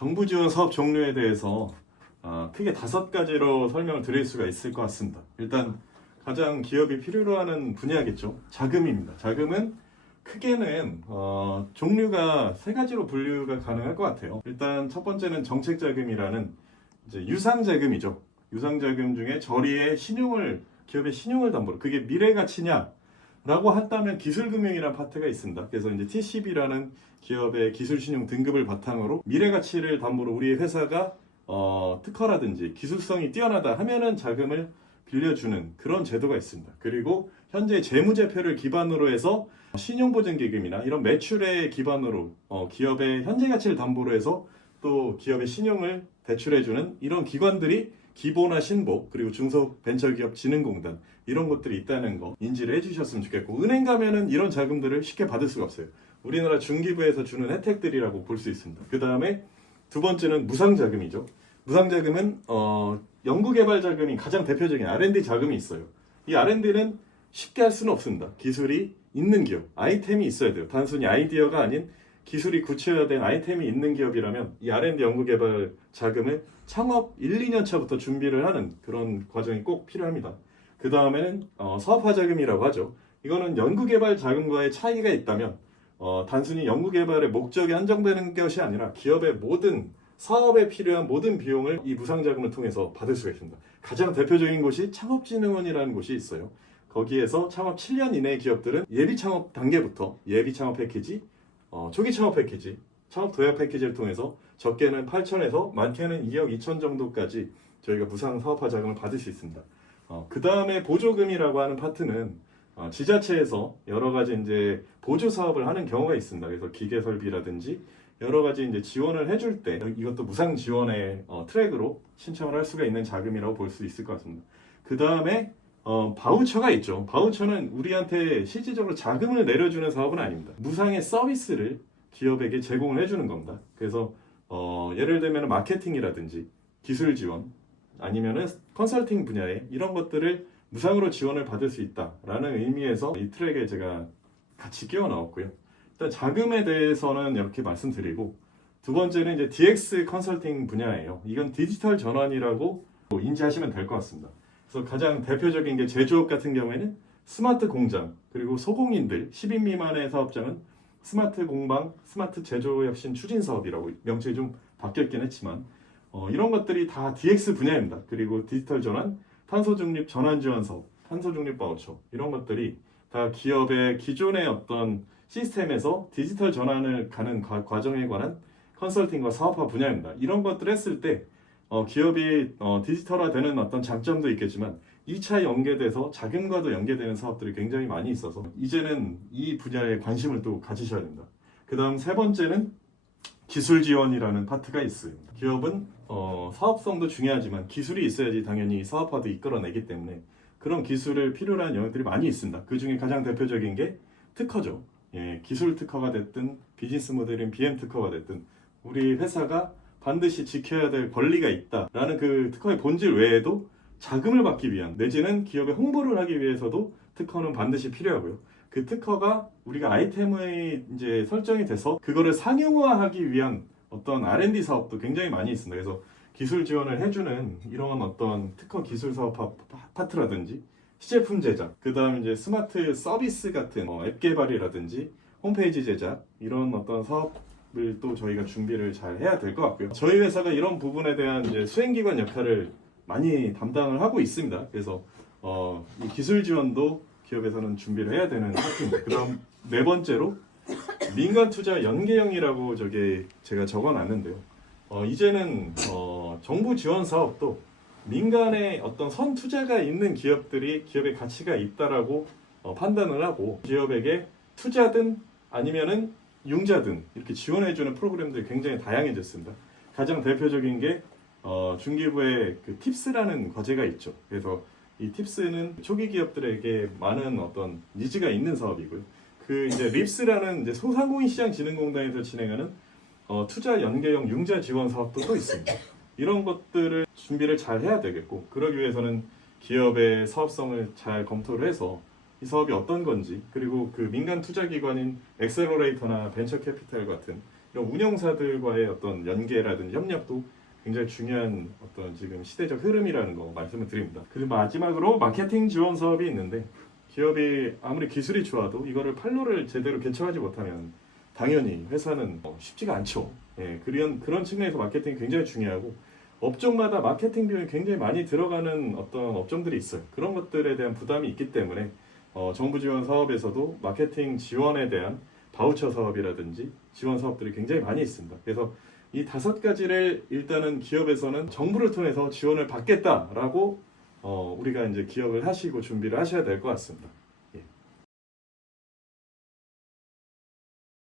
정부 지원 사업 종류에 대해서 크게 5가지로 설명을 드릴 수가 있을 것 같습니다. 일단 가장 기업이 필요로 하는 분야겠죠. 자금입니다. 자금은 크게는 종류가 3가지로 분류가 가능할 것 같아요. 일단 첫 번째는 정책자금이라는 이제 유상자금이죠. 유상자금 중에 저리의 신용을, 기업의 신용을 담보로, 그게 미래가치냐 라고 한다면 기술금융이라는 파트가 있습니다. 그래서 이제 TCB라는 기업의 기술신용 등급을 바탕으로 미래가치를 담보로 우리 회사가 특허라든지 기술성이 뛰어나다 하면은 자금을 빌려주는 그런 제도가 있습니다. 그리고 현재 재무제표를 기반으로 해서 신용보증기금이나 이런 매출의 기반으로 기업의 현재 가치를 담보로 해서 또 기업의 신용을 대출해주는 이런 기관들이 기보나 신보, 그리고 중소벤처기업진흥공단 이런 것들이 있다는 거 인지를 해주셨으면 좋겠고, 은행 가면은 이런 자금들을 쉽게 받을 수가 없어요. 우리나라 중기부에서 주는 혜택들이라고 볼 수 있습니다. 그 다음에 두 번째는 무상자금이죠. 무상자금은 연구개발자금이 가장 대표적인 R&D 자금이 있어요. 이 R&D는 쉽게 할 수는 없습니다. 기술이 있는 기업, 아이템이 있어야 돼요. 단순히 아이디어가 아닌 기술이 구체화된 아이템이 있는 기업이라면 이 R&D 연구개발 자금을 창업 1, 2년 차부터 준비를 하는 그런 과정이 꼭 필요합니다. 그 다음에는 사업화 자금이라고 하죠. 이거는 연구개발 자금과의 차이가 있다면 단순히 연구개발의 목적이 한정되는 것이 아니라 기업의 모든 사업에 필요한 모든 비용을 이 무상자금을 통해서 받을 수가 있습니다. 가장 대표적인 곳이 창업진흥원이라는 곳이 있어요. 거기에서 창업 7년 이내의 기업들은 예비 창업 단계부터 예비 창업 패키지, 초기 창업 패키지, 창업 도약 패키지를 통해서 적게는 8천에서 많게는 2억 2천 정도까지 저희가 무상 사업화 자금을 받을 수 있습니다. 그 다음에 보조금이라고 하는 파트는 지자체에서 여러 가지 이제 보조 사업을 하는 경우가 있습니다. 그래서 기계 설비라든지 여러 가지 이제 지원을 해줄 때 이것도 무상 지원의 트랙으로 신청을 할 수가 있는 자금이라고 볼 수 있을 것 같습니다. 그 다음에 바우처가 있죠. 바우처는 우리한테 실질적으로 자금을 내려주는 사업은 아닙니다. 무상의 서비스를 기업에게 제공을 해주는 겁니다. 그래서 예를 들면 마케팅이라든지 기술 지원 아니면은 컨설팅 분야에 이런 것들을 무상으로 지원을 받을 수 있다라는 의미에서 이 트랙에 제가 같이 끼워 넣었고요. 일단 자금에 대해서는 이렇게 말씀드리고, 두 번째는 이제 DX 컨설팅 분야예요. 이건 디지털 전환이라고 인지하시면 될 것 같습니다. 그래서 가장 대표적인 게 제조업 같은 경우에는 스마트 공장, 그리고 소공인들 10인 미만의 사업장은 스마트 공방, 스마트 제조 혁신 추진 사업이라고 명칭이 좀 바뀌었긴 했지만 이런 것들이 다 DX 분야입니다. 그리고 디지털 전환, 탄소 중립 전환 지원 사업, 탄소 중립 바우처 이런 것들이 다 기업의 기존의 어떤 시스템에서 디지털 전환을 가는 과정에 관한 컨설팅과 사업화 분야입니다. 이런 것들을 했을 때 기업이 디지털화되는 어떤 장점도 있겠지만 2차 연계돼서 자금과도 연계되는 사업들이 굉장히 많이 있어서 이제는 이 분야에 관심을 또 가지셔야 됩니다. 그 다음 세 번째는 기술 지원이라는 파트가 있어요. 기업은 사업성도 중요하지만 기술이 있어야지 당연히 사업화도 이끌어내기 때문에 그런 기술을 필요로 하는 영역들이 많이 있습니다. 그 중에 가장 대표적인 게 특허죠. 예, 기술 특허가 됐든 비즈니스 모델인 BM 특허가 됐든 우리 회사가 반드시 지켜야 될 권리가 있다라는 그 특허의 본질 외에도 자금을 받기 위한 내지는 기업의 홍보를 하기 위해서도 특허는 반드시 필요하고요. 그 특허가 우리가 아이템의 이제 설정이 돼서 그거를 상용화하기 위한 어떤 R&D 사업도 굉장히 많이 있습니다. 그래서 기술 지원을 해주는 이런 어떤 특허 기술 사업 파트라든지 시제품 제작, 그 다음 이제 스마트 서비스 같은 앱 개발이라든지 홈페이지 제작 이런 어떤 사업을 또 저희가 준비를 잘 해야 될 것 같고요. 저희 회사가 이런 부분에 대한 이제 수행기관 역할을 많이 담당을 하고 있습니다. 그래서 이 기술 지원도 기업에서는 준비를 해야 되는 파트입니다. 그다음 네 번째로 민간 투자 연계형이라고 저게 제가 적어놨는데요. 이제는 정부 지원 사업도 민간의 어떤 선 투자가 있는 기업들이 기업의 가치가 있다라고 판단을 하고 기업에게 투자든 아니면은 융자든 이렇게 지원해주는 프로그램들이 굉장히 다양해졌습니다. 가장 대표적인 게 중기부의 그 팁스라는 과제가 있죠. 그래서 이 팁스는 초기 기업들에게 많은 어떤 니즈가 있는 사업이고요. 그 이제 립스라는 이제 소상공인시장진흥공단에서 진행하는 투자 연계형 융자 지원 사업도 또 있습니다. 이런 것들을 준비를 잘 해야 되겠고, 그러기 위해서는 기업의 사업성을 잘 검토를 해서 이 사업이 어떤 건지, 그리고 그 민간 투자기관인 엑셀러레이터나 벤처캐피탈 같은 이런 운영사들과의 어떤 연계라든지 협력도 굉장히 중요한 어떤 지금 시대적 흐름이라는 거 말씀을 드립니다. 그리고 마지막으로 마케팅 지원 사업이 있는데 기업이 아무리 기술이 좋아도 이거를 판로를 제대로 개척하지 못하면 당연히 회사는 쉽지가 않죠. 예, 그런 측면에서 마케팅이 굉장히 중요하고 업종마다 마케팅 비용이 굉장히 많이 들어가는 어떤 업종들이 있어요. 그런 것들에 대한 부담이 있기 때문에 정부 지원 사업에서도 마케팅 지원에 대한 바우처 사업이라든지 지원 사업들이 굉장히 많이 있습니다. 그래서 이 5가지를 일단은 기업에서는 정부를 통해서 지원을 받겠다라고 우리가 이제 기억을 하시고 준비를 하셔야 될 것 같습니다.